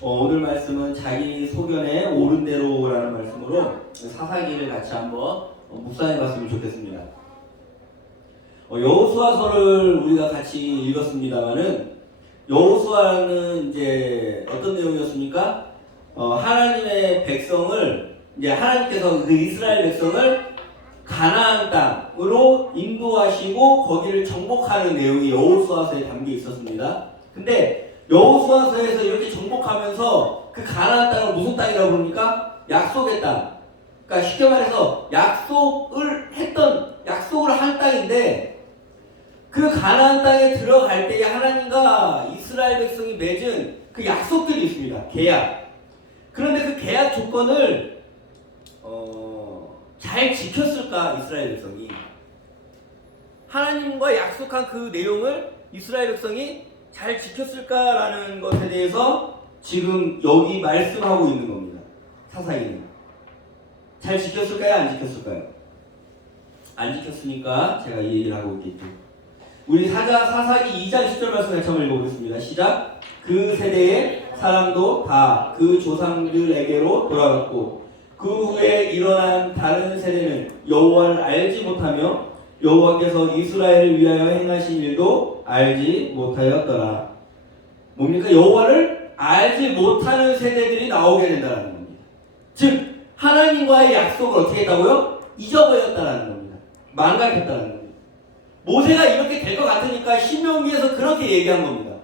오늘 말씀은 자기 소견에 옳은 대로라는 말씀으로 사사기를 같이 한번 묵상해 봤으면 좋겠습니다. 여호수아서를 우리가 같이 읽었습니다만은 여호수아는 이제 어떤 내용이었습니까? 하나님의 백성을 이제 하나님께서 그 이스라엘 백성을 가나안 땅으로 인도하시고 거기를 정복하는 내용이 여호수아서에 담겨 있었습니다. 근데 여호수아서에서 이렇게 정복하면서 그 가나안 땅을 무슨 땅이라고 부릅니까? 약속의 땅. 그러니까 쉽게 말해서 약속을 한 땅인데 그 가나안 땅에 들어갈 때에 하나님과 이스라엘 백성이 맺은 그 약속들이 있습니다. 계약. 그런데 그 계약 조건을 잘 지켰을까 이스라엘 백성이? 하나님과 약속한 그 내용을 이스라엘 백성이 잘 지켰을까라는 것에 대해서 지금 여기 말씀하고 있는 겁니다. 사사기는. 잘 지켰을까요? 안 지켰을까요? 안 지켰으니까 제가 이 얘기를 하고 있겠죠. 우리 사사기 2장 10절 말씀 같이 한번 읽어보겠습니다. 시작. 그 세대의 사람도 다 그 조상들에게로 돌아갔고 그 후에 일어난 다른 세대는 여호와를 알지 못하며 여호와께서 이스라엘을 위하여 행하신 일도 알지 못하였더라. 뭡니까? 여호와를 알지 못하는 세대들이 나오게 된다는 겁니다. 즉 하나님과의 약속을 어떻게 했다고요? 잊어버렸다는 겁니다. 망각했다는 겁니다. 모세가 이렇게 될 것 같으니까 신명기에서 그렇게 얘기한 겁니다.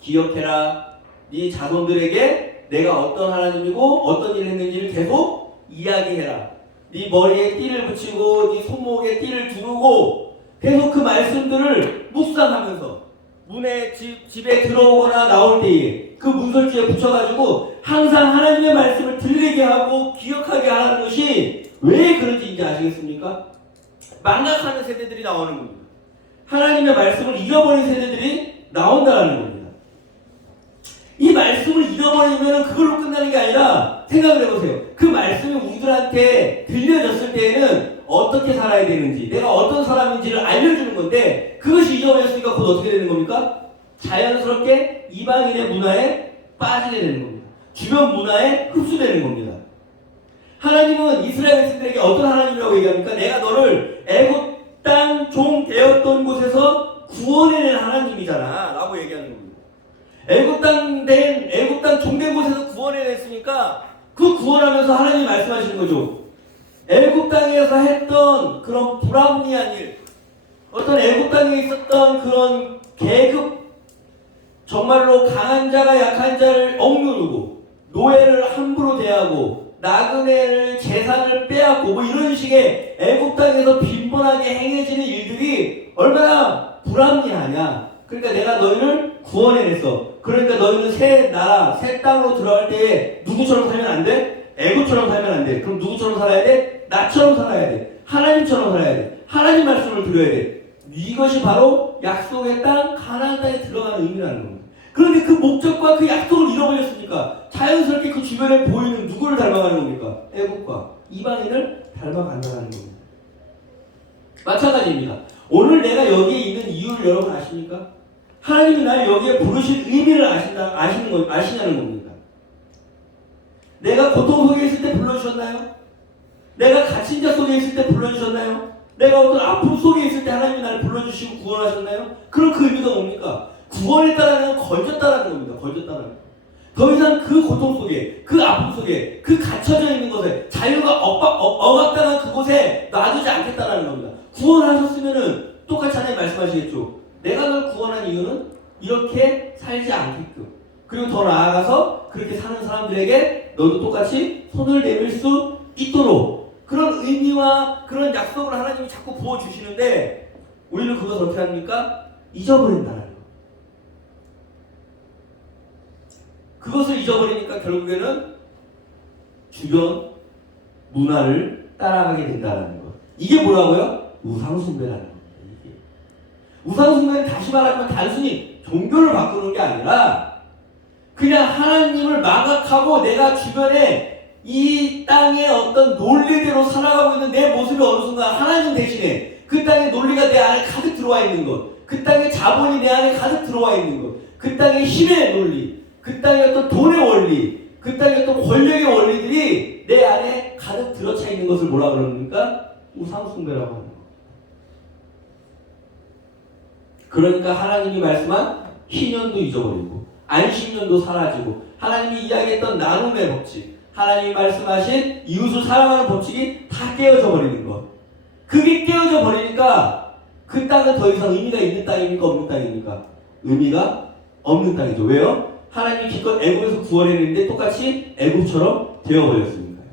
기억해라. 네 자손들에게 내가 어떤 하나님이고 어떤 일을 했는지를 계속 이야기해라. 네 머리에 띠를 붙이고 네 손목에 띠를 두르고 계속 그 말씀들을 묵상하면서 문에 집에 들어오거나 나올 때에 그 문설주에 붙여가지고 항상 하나님의 말씀을 들리게 하고 기억하게 하는 것이 왜 그런지 이제 아시겠습니까? 망각하는 세대들이 나오는 겁니다. 하나님의 말씀을 잃어버린 세대들이 나온다는 겁니다. 이 말씀을 잃어버리면 그걸로 끝나는 게 아니라 생각을 해보세요. 그 말씀이 우리들한테 들려졌을 때에는 어떻게 살아야 되는지, 내가 어떤 사람인지를 알려주는 건데 그것이 잊어버렸으니까 곧 어떻게 되는 겁니까? 자연스럽게 이방인의 문화에 빠지게 되는 겁니다. 주변 문화에 흡수되는 겁니다. 하나님은 이스라엘 백성들에게 어떤 하나님이라고 얘기합니까? 내가 너를 애굽 땅 종 되었던 곳에서 구원해낸 하나님이잖아 라고 얘기하는 겁니다. 애굽 땅 종된 곳에서 구원해냈으니까 그 구원하면서 하나님이 말씀하시는 거죠. 애굽 땅에서 했던 그런 불합리한 일, 어떤 애굽 땅에 있었던 그런 계급, 정말로 강한 자가 약한 자를 억누르고 노예를 함부로 대하고 나그네를 재산을 빼앗고 뭐 이런 식의 애굽 땅에서 빈번하게 행해지는 일들이 얼마나 불합리하냐. 그러니까 내가 너희를 구원해냈어. 그러니까 너희는 새 나라, 새 땅으로 들어갈 때에 누구처럼 살면 안 돼? 애굽처럼 살면 안 돼. 그럼 누구처럼 살아야 돼? 나처럼 살아야 돼. 하나님처럼 살아야 돼. 하나님 말씀을 들어야 돼. 이것이 바로 약속의 땅, 가나안 땅에 들어가는 의미라는 겁니다. 그런데 그 목적과 그 약속을 잃어버렸으니까 자연스럽게 그 주변에 보이는 누구를 닮아가는 겁니까? 애국과 이방인을 닮아간다는 겁니다. 마찬가지입니다. 오늘 내가 여기에 있는 이유를 여러분 아십니까? 하나님이 날 여기에 부르신 의미를 아시냐는 겁니다. 내가 고통 속에 있을 때 불러주셨나요? 내가 갇힌 자 속에 있을 때 불러주셨나요? 내가 어떤 아픔 속에 있을 때 하나님이 나를 불러주시고 구원하셨나요? 그럼 그 의미가 뭡니까? 구원했다라는 건 건졌다라는 겁니다. 건졌다라는 거. 더 이상 그 고통 속에, 그 아픔 속에, 그 갇혀져 있는 것에, 자유가 억압당한 그곳에 놔두지 않겠다라는 겁니다. 구원하셨으면은 똑같이 하나님 말씀하시겠죠. 내가 널 구원한 이유는 이렇게 살지 않게끔, 그리고 더 나아가서 그렇게 사는 사람들에게 너도 똑같이 손을 내밀 수 있도록 그런 의미와 그런 약속을 하나님이 자꾸 부어주시는데 우리는 그것을 어떻게 합니까? 잊어버린다는 거. 그것을 잊어버리니까 결국에는 주변 문화를 따라가게 된다는 것. 이게 뭐라고요? 우상숭배라는 겁니다. 이게. 우상숭배는 다시 말하면 단순히 종교를 바꾸는 게 아니라 그냥 하나님을 망각하고 내가 주변에 이 땅의 어떤 논리대로 살아가고 있는 내 모습이 어느 순간 하나님 대신에 그 땅의 논리가 내 안에 가득 들어와 있는 것, 그 땅의 자본이 내 안에 가득 들어와 있는 것, 그 땅의 힘의 논리, 그 땅의 어떤 돈의 원리, 그 땅의 어떤 권력의 원리들이 내 안에 가득 들어차 있는 것을 뭐라 그럽니까? 우상숭배라고 하는 거예요. 그러니까 하나님이 말씀한 희년도 잊어버리고 안식년도 사라지고 하나님이 이야기했던 나눔의 법칙, 하나님이 말씀하신 이웃을 사랑하는 법칙이 다 깨어져 버리는 것. 그게 깨어져 버리니까 그 땅은 더 이상 의미가 있는 땅입니까? 없는 땅입니까? 의미가 없는 땅이죠. 왜요? 하나님이 기껏 애굽에서 구원했는데 똑같이 애굽처럼 되어버렸으니까요.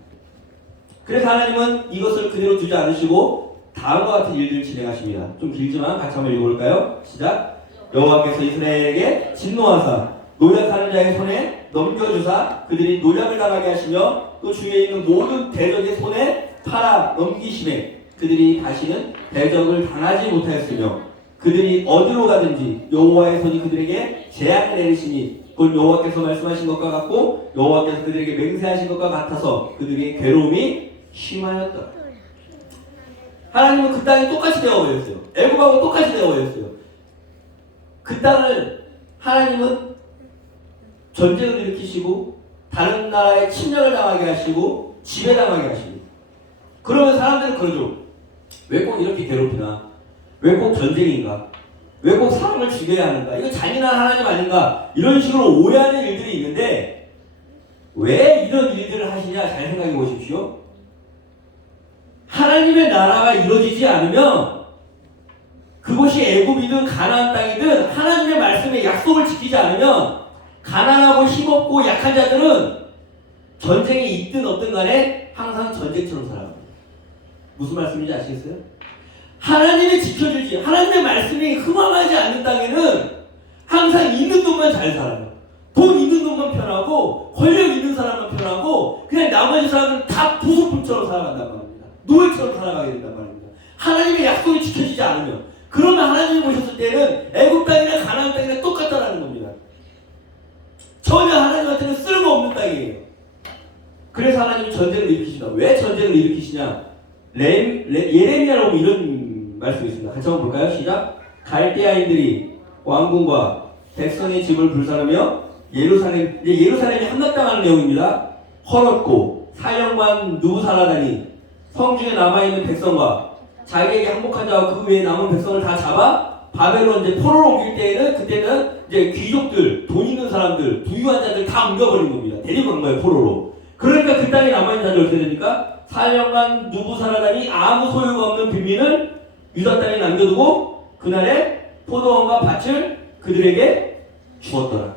그래서 하나님은 이것을 그대로 두지 않으시고 다음과 같은 일들을 진행하십니다. 좀 길지만 같이 한번 읽어볼까요? 시작. 여호와께서 이스라엘에게 진노하사 노략하는 자의 손에 넘겨주사 그들이 노략을 당하게 하시며 또 주위에 있는 모든 대적의 손에 팔아 넘기심에 그들이 다시는 대적을 당하지 못하였으며 그들이 어디로 가든지 여호와의 손이 그들에게 재앙을 내리시니 그건 여호와께서 말씀하신 것과 같고 여호와께서 그들에게 맹세하신 것과 같아서 그들의 괴로움이 심하였더라. 하나님은 그 땅이 똑같이 되어버렸어요. 애굽하고 똑같이 되어버렸어요. 그 땅을 하나님은 전쟁을 일으키시고 다른 나라에 침략을 당하게 하시고 지배당하게 하시고 그러면 사람들은 그러죠. 왜 꼭 이렇게 괴롭히나? 왜 꼭 전쟁인가? 왜 꼭 사람을 죽여야 하는가? 이거 잔인한 하나님 아닌가? 이런 식으로 오해하는 일들이 있는데 왜 이런 일들을 하시냐? 잘 생각해 보십시오. 하나님의 나라가 이루어지지 않으면 그곳이 애굽이든 가나안 땅이든 하나님의 말씀에 약속을 지키지 않으면 가난하고 힘없고 약한 자들은 전쟁에 있든 없든 간에 항상 전쟁처럼 살아갑니다. 무슨 말씀인지 아시겠어요? 하나님이 지켜주지 하나님의 말씀이 흠함하지 않는 땅에는 항상 있는 놈만 잘 살아요. 돈 있는 놈만 편하고 권력 있는 사람만 편하고 그냥 나머지 사람들은 다 부속품처럼 살아간단 말입니다. 노예처럼 살아가게 된단 말입니다. 하나님의 약속이 지켜지지 않으면 그러면 하나님이 보셨을 때는 애굽 땅이나 가나안 땅이나 똑같다라는 겁니다. 전혀 하나님한테는 쓸모없는 땅이에요. 그래서 하나님이 전쟁을 일으키시다. 왜 전쟁을 일으키시냐? 예레미야라고 이런 말씀이 있습니다. 같이 한번 볼까요? 시작. 갈대아인들이 왕궁과 백성의 집을 불사르며 예루살렘이 함락당하는 내용입니다. 헐었고 사형관 누부사라다니 성중에 남아있는 백성과 자기에게 항복한 자와 그 외에 남은 백성을 다 잡아 바벨론 이제 포로로 옮길 때에는 그때는 이제 귀족들, 돈 있는 사람들, 부유한 자들 다 옮겨버린 겁니다. 데리고 간 거예요, 포로로. 그러니까 그 땅에 남아있는 자들 어떻게 됩니까? 사형관 누부사라다니 아무 소유가 없는 빈민을 유다 땅에 남겨두고 그날에 포도원과 밭을 그들에게 주었더라.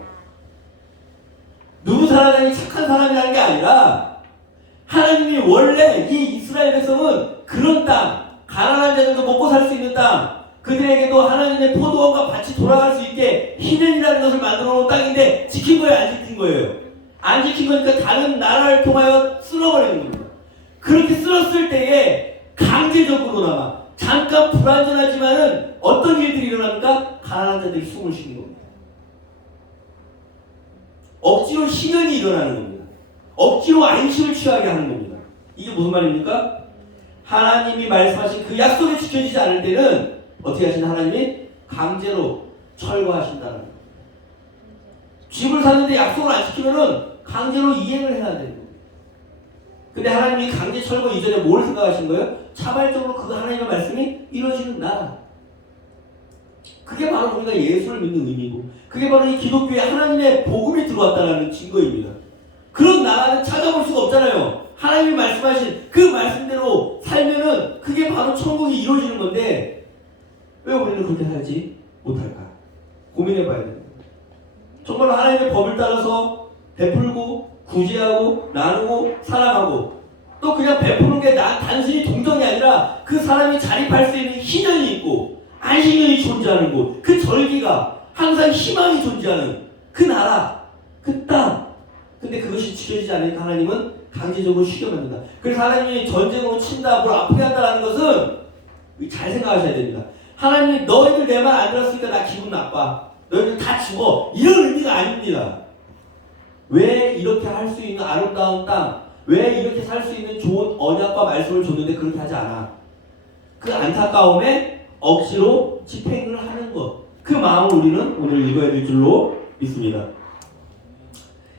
누부사라다니 착한 사람이라는 게 아니라 하나님이 원래 이 이스라엘 백성은 그런 땅, 가난한 자들도 먹고 살 수 있는 땅, 그들에게도 하나님의 포도원과 밭이 돌아갈 수 있게 히덴이라는 것을 만들어 놓은 땅인데 지킨 거예요, 안 지킨 거예요? 안 지킨 거니까 다른 나라를 통하여 쓸어버리는 겁니다. 그렇게 쓸었을 때에 강제적으로나마 잠깐 불안전하지만은 어떤 일들이 일어납니까? 가난한 자들이 숨을 쉬는 겁니다. 억지로 희년이 일어나는 겁니다. 억지로 안식을 취하게 하는 겁니다. 이게 무슨 말입니까? 하나님이 말씀하신 그 약속이 지켜지지 않을 때는 어떻게 하시나? 하나님이 강제로 철거하신다는 겁니다. 집을 샀는데 약속을 안 지키면은 강제로 이행을 해야 되는 겁니다. 근데 하나님이 강제 철거 이전에 뭘 생각하신 거예요? 자발적으로 그 하나님의 말씀이 이루어지는 나라. 그게 바로 우리가 예수를 믿는 의미고 그게 바로 이 기독교에 하나님의 복음이 들어왔다는 증거입니다. 그런 나라는 찾아볼 수가 없잖아요. 하나님이 말씀하신 그 말씀대로 살면은 그게 바로 천국이 이루어지는 건데 왜 우리는 그렇게 살지 못할까? 고민해봐야 됩니다. 정말 하나님의 법을 따라서 베풀고 구제하고 나누고 사랑하고 또 그냥 베푸는 게 단순히 동정이 아니라 그 사람이 자립할 수 있는 희년이 있고 안식년이 존재하는 곳, 그 절기가 항상 희망이 존재하는 그 나라, 그 땅. 근데 그것이 지켜지지 않으니까 하나님은 강제적으로 쉬게 만든다. 그래서 하나님이 전쟁으로 친다, 뭘 아프게 한다는 것은 잘 생각하셔야 됩니다. 하나님이 너희들 내 말 안 들었으니까 나 기분 나빠. 너희들 다 죽어. 이런 의미가 아닙니다. 왜 이렇게 할 수 있는 아름다운 땅, 왜 이렇게 살 수 있는 좋은 언약과 말씀을 줬는데 그렇게 하지 않아? 그 안타까움에 억지로 집행을 하는 것. 그 마음을 우리는 오늘 읽어야 될 줄로 믿습니다.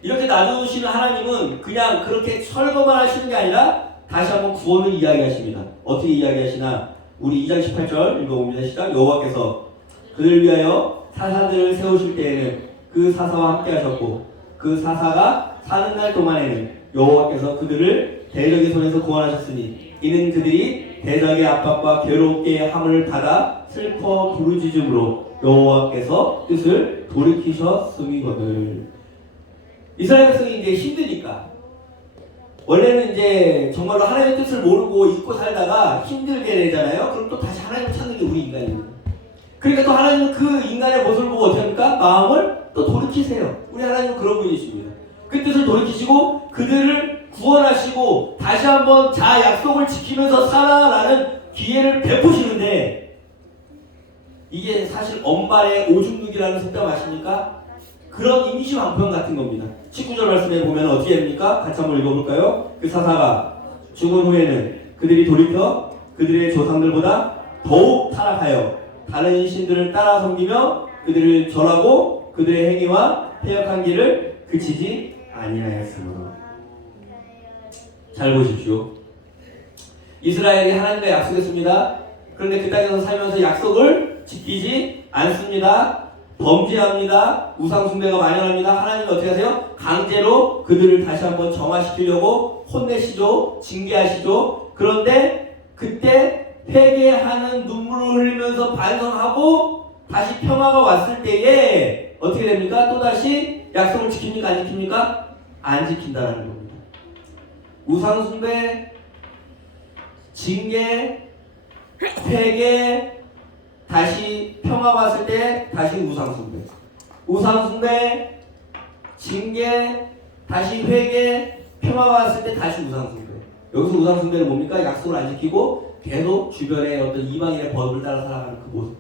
이렇게 놔두시는 하나님은 그냥 그렇게 철거만 하시는 게 아니라 다시 한번 구원을 이야기하십니다. 어떻게 이야기하시나? 우리 2장 18절 읽어봅니다. 시작. 여호와께서 그들을 위하여 사사들을 세우실 때에는 그 사사와 함께 하셨고 그 사사가 사는 날 동안에는 여호와께서 그들을 대적의 손에서 구원하셨으니 이는 그들이 대적의 압박과 괴롭게 함을 받아 슬퍼 부르짖음으로 여호와께서 뜻을 돌이키셨음이거늘. 이스라엘 백성이 이제 힘드니까, 원래는 이제 정말로 하나님의 뜻을 모르고 잊고 살다가 힘들게 되잖아요. 그럼 또 다시 하나님을 찾는 게 우리 인간입니다. 그러니까 또 하나님은 그 인간의 모습을 보고 어떻게 합니까? 마음을 또 돌이키세요. 우리 하나님은 그런 분이십니다. 그 뜻을 돌이키시고 그들을 구원하시고 다시 한번 자 약속을 지키면서 살아라는 기회를 베푸시는데, 이게 사실 엄발의 오죽육이라는 속담 아십니까? 그런 임시방편 같은 겁니다. 19절 말씀에 보면 어떻게 됩니까? 같이 한번 읽어볼까요? 그 사사가 죽은 후에는 그들이 돌이켜 그들의 조상들보다 더욱 타락하여 다른 신들을 따라 섬기며 그들을 절하고 그들의 행위와 패역한 길을 그치지 아니하였으므로. 잘 보십시오. 이스라엘이 하나님과 약속했습니다. 그런데 그 땅에서 살면서 약속을 지키지 않습니다. 범죄합니다. 우상숭배가 만연합니다. 하나님이 어떻게 하세요? 강제로 그들을 다시 한번 정화시키려고 혼내시죠. 징계하시죠. 그런데 그때 회개하는 눈물을 흘리면서 반성하고 다시 평화가 왔을 때에 어떻게 됩니까? 또다시 약속을 지킵니까? 안 지킵니까? 안 지킨다는 겁니다. 우상숭배, 징계, 회개, 다시 평화가 왔을 때 다시 우상숭배, 우상숭배, 징계, 다시 회개, 평화가 왔을 때 다시 우상숭배. 여기서 우상숭배는 뭡니까? 약속을 안 지키고 계속 주변의 어떤 이방인의 법을 따라 살아가는 그 모습.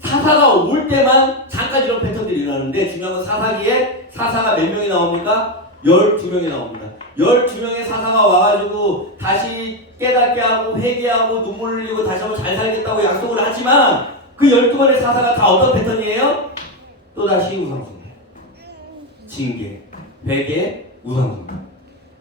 사사가 올 때만 잠깐 이런 패턴들이 일어나는데, 중요한 건 사사기에 사사가 몇 명이 나옵니까? 12명이 나옵니다. 12명의 사사가 와가지고 다시 깨닫게 하고 회개하고 눈물 흘리고 다시 한번 잘 살겠다고 약속을 하지만, 그 12번의 사사가 다 어떤 패턴이에요? 또다시 우상숭배, 징계, 회개, 우상숭배,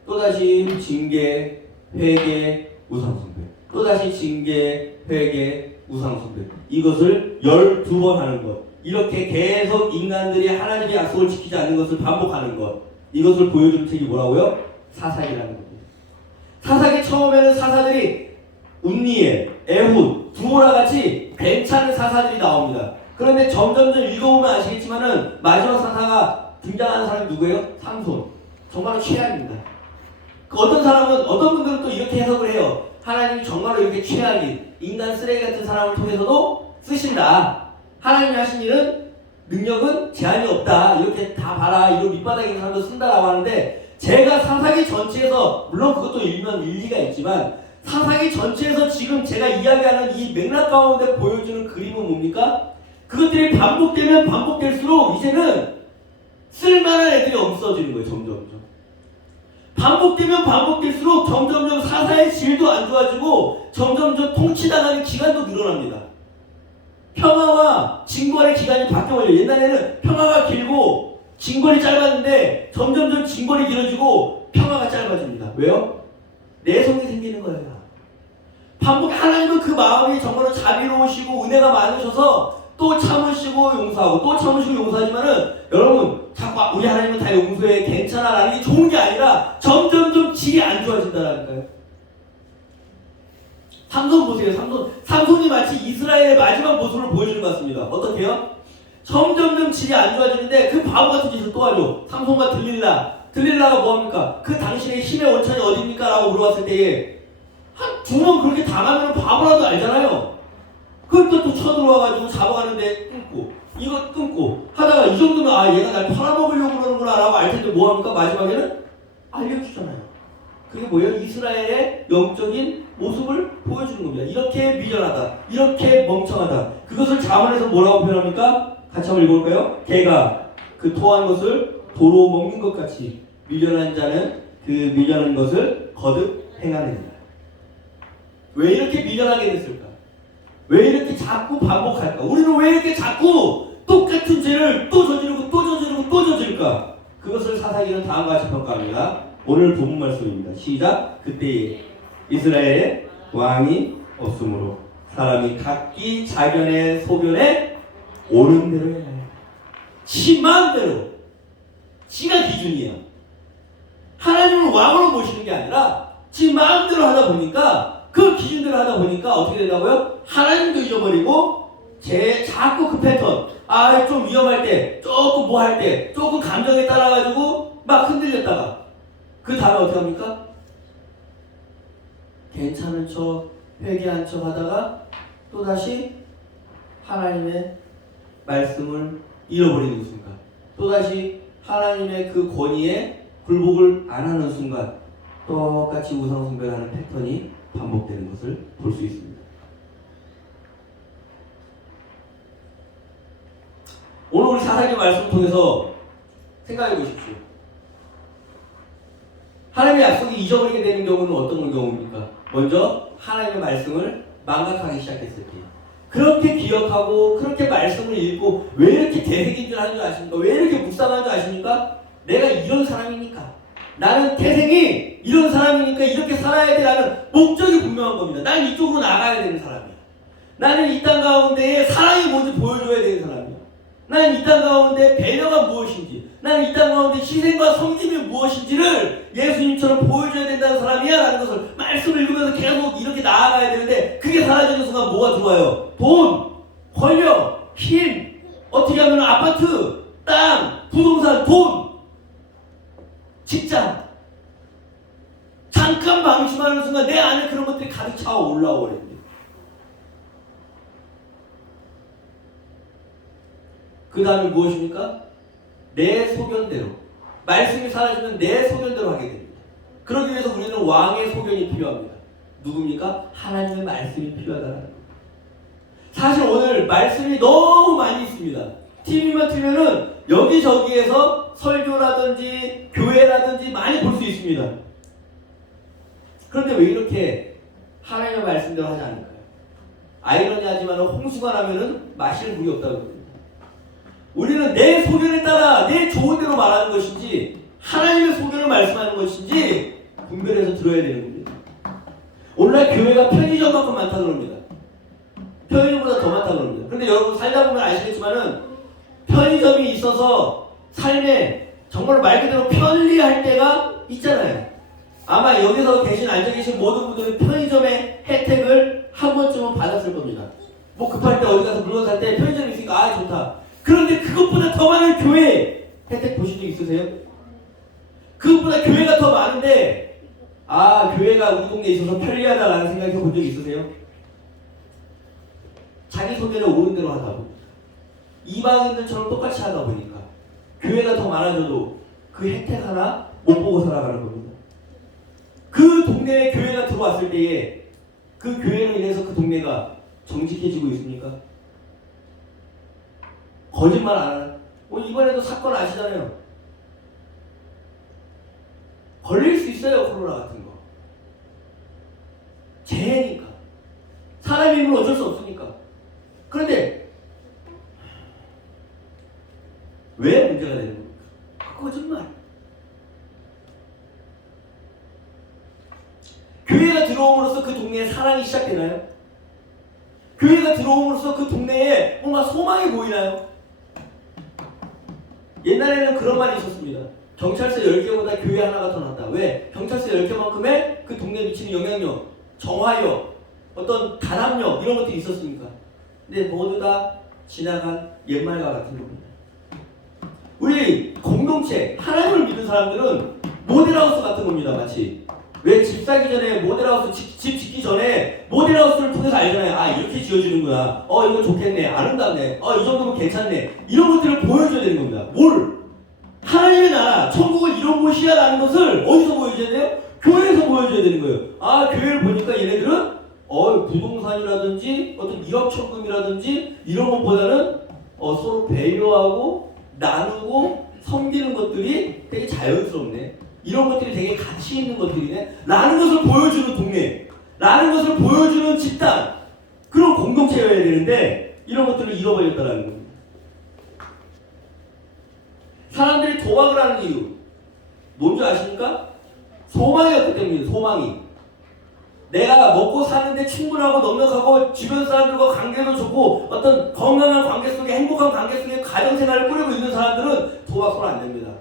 또다시 징계, 회개, 우상숭배, 또다시 징계, 회개, 우상숭배. 이것을 12번 하는 것. 이렇게 계속 인간들이 하나님의 약속을 지키지 않는 것을 반복하는 것. 이것을 보여주는 책이 뭐라고요? 사사기라는 겁니다. 사사기 처음에는 사사들이 운니엘, 에훗, 두보라 같이 괜찮은 사사들이 나옵니다. 그런데 점점점 읽어보면 아시겠지만은 마지막 사사가 등장하는 사람이 누구예요? 삼손. 정말로 최악입니다. 어떤 사람은, 어떤 분들은 또 이렇게 해석을 해요. 하나님이 정말로 이렇게 최악인 인간 쓰레기 같은 사람을 통해서도 쓰신다. 하나님이 하신 일은, 능력은 제한이 없다. 이렇게 다 봐라. 이런 밑바닥에 있는 사람도 쓴다라고 하는데, 제가 사사기 전체에서, 물론 그것도 일리가 있지만, 사사기 전체에서 지금 제가 이야기하는 이 맥락 가운데 보여주는 그림은 뭡니까? 그것들이 반복되면 반복될수록 이제는 쓸만한 애들이 없어지는 거예요. 점점점. 반복되면 반복될수록 점점점 사사의 질도 안 좋아지고 점점점 통치당하는 기간도 늘어납니다. 평화와 징벌의 기간이 바뀌어버려요. 옛날에는 평화가 길고 징벌이 짧았는데 점점점 징벌이 길어지고 평화가 짧아집니다. 왜요? 내성이 생기는 거예요. 반복. 하나님은 그 마음이 정말로 자비로우시고 은혜가 많으셔서 또 참으시고 용서하고 또 참으시고 용서하지만은, 여러분 자꾸 우리 하나님은 다 용서해 괜찮아 라는 게 좋은 게 아니라 점점점 질이 안 좋아진다라니까요. 삼손 보세요. 삼손이 마치 이스라엘의 마지막 모습을 보여주는 것 같습니다. 어떻게요? 점점점 질이 안 좋아지는데 그 바보 같은 짓을 또 하죠. 삼손과 들릴라가 뭐합니까? 그 당신의 힘의 원천이 어디입니까? 라고 물어봤을 때에 한 두 번 그렇게 당하면 바보라도 알잖아요. 그걸 또 쳐들어와가지고 잡아가는데 이거 끊고 하다가 이 정도면 얘가 날 팔아먹으려고 그러는구나 라고 알 텐데 뭐합니까? 마지막에는 알려주잖아요. 그게 뭐예요? 이스라엘의 영적인 모습을 보여주는 겁니다. 이렇게 미련하다, 이렇게 멍청하다. 그것을 자문해서 뭐라고 표현합니까? 같이 한번 읽어볼까요? 개가 그 토한 것을 도로 먹는 것 같이 미련한 자는 그 미련한 것을 거듭 행하느니라. 왜 이렇게 미련하게 됐을까? 왜 이렇게 자꾸 반복할까? 우리는 왜 이렇게 자꾸 똑같은 죄를 또 저지르고 또 저지르고 또 저지를까? 그것을 사사기는 다음과 같이 평가합니다. 오늘 본문 말씀입니다. 시작. 그때 이스라엘에 왕이 없으므로 사람이 각기 자견의 소견에 옳은 대로 해야 해. 지 마음대로. 지가 기준이야. 하나님을 왕으로 모시는 게 아니라 지 마음대로 하다 보니까 그 기준대로 하다 보니까 어떻게 된다고요? 하나님도 잊어버리고 자꾸 그 패턴. 좀 위험할 때, 조금 뭐 할 때, 조금 감정에 따라가지고 막 흔들렸다가 그 다음에 어떻게 합니까? 괜찮은 척, 회개한 척 하다가 또다시 하나님의 말씀을 잃어버리는 순간, 또다시 하나님의 그 권위에 굴복을 안 하는 순간 똑같이 우상숭배를 하는 패턴이 반복되는 것을 볼 수 있습니다. 오늘 우리 사사기 말씀을 통해서 생각해 보십시오. 하나님의 약속이 잊어버리게 되는 경우는 어떤 경우입니까? 먼저 하나님의 말씀을 망각하기 시작했을 때, 그렇게 기억하고 그렇게 말씀을 읽고 왜 이렇게 대세기질 하는 줄 아십니까? 왜 이렇게 묵상하는 줄 아십니까? 내가 이런 사람이니까, 나는 태생이 이런 사람이니까 이렇게 살아야 돼 라는 목적이 분명한 겁니다. 난 이쪽으로 나가야 되는 사람이야. 나는 이 땅 가운데에 사랑이 뭔지 보여줘야 되는 사람이야. 나는 이 땅 가운데 배려가 무엇인지, 나는 이 땅 가운데 희생과 섬김이 무엇인지를 예수님처럼 보여줘야 된다는 사람이야 라는 것을 말씀을 읽으면서 계속 이렇게 나아가야 되는데, 그게 사라지는 순간 뭐가 들어와요? 돈, 권력, 힘, 어떻게 하면 아파트, 땅, 부동산, 돈, 직장. 잠깐 방심하는 순간 내 안에 그런 것들이 가득 차 올라오거든요. 그 다음에 무엇입니까? 내 소견대로. 말씀이 사라지면 내 소견대로 하게 됩니다. 그러기 위해서 우리는 왕의 소견이 필요합니다. 누굽니까? 하나님의 말씀이 필요하다는 겁니다. 사실 오늘 말씀이 너무 많이 있습니다. TV만 틀면은 여기저기에서 설교라든지 교회라든지 많이 볼 수 있습니다. 그런데 왜 이렇게 하나님의 말씀대로 하지 않을까요? 아이러니하지만 홍수가 나면은 마실 물이 없다고 합니다. 우리는 내 소견에 따라 내 좋은 대로 말하는 것인지 하나님의 소견을 말씀하는 것인지 분별해서 들어야 되는 겁니다. 오늘날 교회가 편의점만큼 많다고 그럽니다. 편의점보다 더 많다고 그럽니다. 그런데 여러분 살다 보면 아시겠지만은 편의점이 있어서 삶에 정말 말 그대로 편리할 때가 있잖아요. 아마 여기서 앉아 계신 모든 분들은 편의점의 혜택을 한 번쯤은 받았을 겁니다. 뭐 급할 때 어디 가서 물건 살 때 편의점이 있으니까 좋다. 그런데 그것보다 더 많은 교회 혜택 보신 적 있으세요? 그것보다 교회가 더 많은데 교회가 우리 동네에 있어서 편리하다라는 생각해 본 적 있으세요? 자기 소견을 옳은 대로 하다 보니까, 이방인들처럼 똑같이 하다 보니까 교회가 더 많아져도 그 혜택 하나 못 보고 살아가는 겁니다. 그 동네에 교회가 들어왔을 때에 그 교회로 인해서 그 동네가 정직해지고 있습니까? 거짓말 안 하는. 이번에도 사건 아시잖아요. 걸릴 수 있어요, 코로나 같은 거. 재해니까. 사람의 힘은 어쩔 수 없으니까. 그런데 왜 문제가 되는 겁니까? 거짓말. 교회가 들어옴으로써 그 동네에 사랑이 시작되나요? 교회가 들어옴으로써 그 동네에 뭔가 소망이 보이나요? 옛날에는 그런 말이 있었습니다. 경찰서 10개보다 교회 하나가 더 낫다. 왜? 경찰서 10개만큼의 그 동네에 미치는 영향력, 정화력, 어떤 단합력 이런 것들이 있었으니까. 근데 모두 다 지나간 옛말과 같은 겁니다. 우리 공동체, 하나님을 믿는 사람들은 모델하우스 같은 겁니다. 마치. 왜 집 사기 전에 모델하우스, 집 짓기 전에 모델하우스를 통해서 알잖아요. 이렇게 지어지는구나. 이거 좋겠네. 아름답네. 이 정도면 괜찮네. 이런 것들을 보여줘야 되는 겁니다. 뭘? 하나님의 나라, 천국은 이런 곳이야 라는 것을 어디서 보여줘야 돼요? 교회에서 보여줘야 되는 거예요. 교회를 보니까 얘네들은 부동산이라든지 어떤 일확천금이라든지 이런 것보다는 서로 배려하고 나누고 섬기는 것들이 되게 자연스럽네. 이런 것들이 되게 가치 있는 것들이네 라는 것을 보여주는 동네, 라는 것을 보여주는 집단, 그런 공동체여야 되는데 이런 것들을 잃어버렸다는 겁니다. 사람들이 도박을 하는 이유 뭔지 아십니까? 소망이었기 때문이에요. 소망이. 내가 먹고 사는데 충분하고 넉넉하고 주변 사람들과 관계도 좋고 어떤 건강한 관계 속에 행복한 관계 속에 가정생활을 꾸리고 있는 사람들은 도박 손 안 냅니다.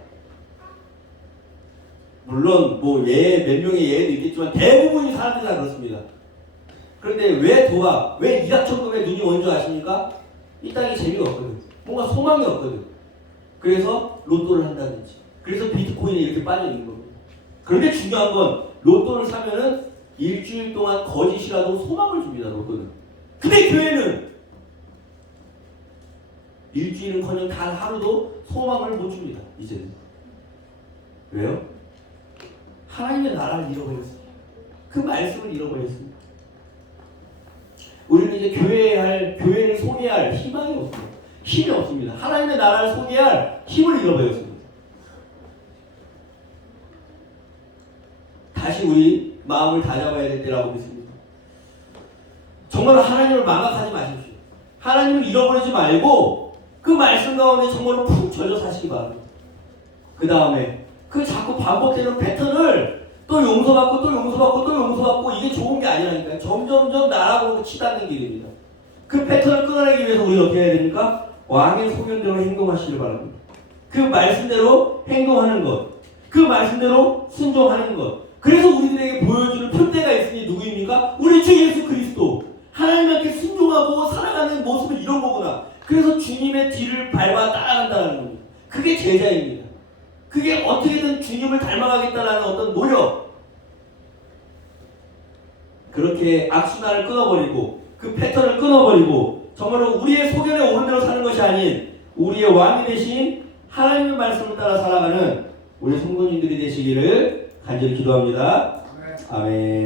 물론 뭐 몇 명의 예도 있겠지만 대부분의 사람들이 다 그렇습니다. 그런데 왜 도박, 왜 일확천금에 눈이 먼저 아십니까? 이 땅이 재미가 없거든. 뭔가 소망이 없거든. 그래서 로또를 한다든지, 그래서 비트코인에 이렇게 빠져 있는 겁니다. 그런데 중요한 건 로또를 사면은 일주일 동안 거짓이라도 소망을 줍니다. 로또는. 근데 교회는 일주일은커녕 단 하루도 소망을 못 줍니다. 이제는. 왜요? 하나님의 나라를 잃어버렸습니다. 그 말씀을 잃어버렸습니다. 우리는 이제 교회를 소개할 희망이 없습니다. 힘이 없습니다. 하나님의 나라를 소개할 힘을 잃어버렸습니다. 다시 우리 마음을 다잡아야 될 때라고 믿습니다. 정말 하나님을 망각하지 마십시오. 하나님을 잃어버리지 말고 그 말씀 가운데 정말로 푹 젖어 사시기 바랍니다. 그 다음에 그 자꾸 반복되는 패턴을 또 용서받고 또 용서받고 또 용서받고 이게 좋은 게 아니라니까요. 점점점 나라고 치닫는 길입니다. 그 패턴을 끊어내기 위해서 우리는 어떻게 해야 됩니까? 왕의 소견대로 행동하시길 바랍니다. 그 말씀대로 행동하는 것, 그 말씀대로 순종하는 것. 그래서 우리들에게 보여주는 표대가 있으니 누구입니까? 우리 주 예수 그리스도. 하나님께 순종하고 살아가는 모습은 이런 거구나. 그래서 주님의 뒤를 밟아 따라간다는 겁니다. 그게 제자입니다. 그게 어떻게든 주님을 닮아가겠다는 어떤 노력. 그렇게 악순환을 끊어버리고 그 패턴을 끊어버리고 정말로 우리의 소견에 오른 대로 사는 것이 아닌 우리의 왕이 되신 하나님의 말씀을 따라 살아가는 우리 성도님들이 되시기를 간절히 기도합니다. 아멘.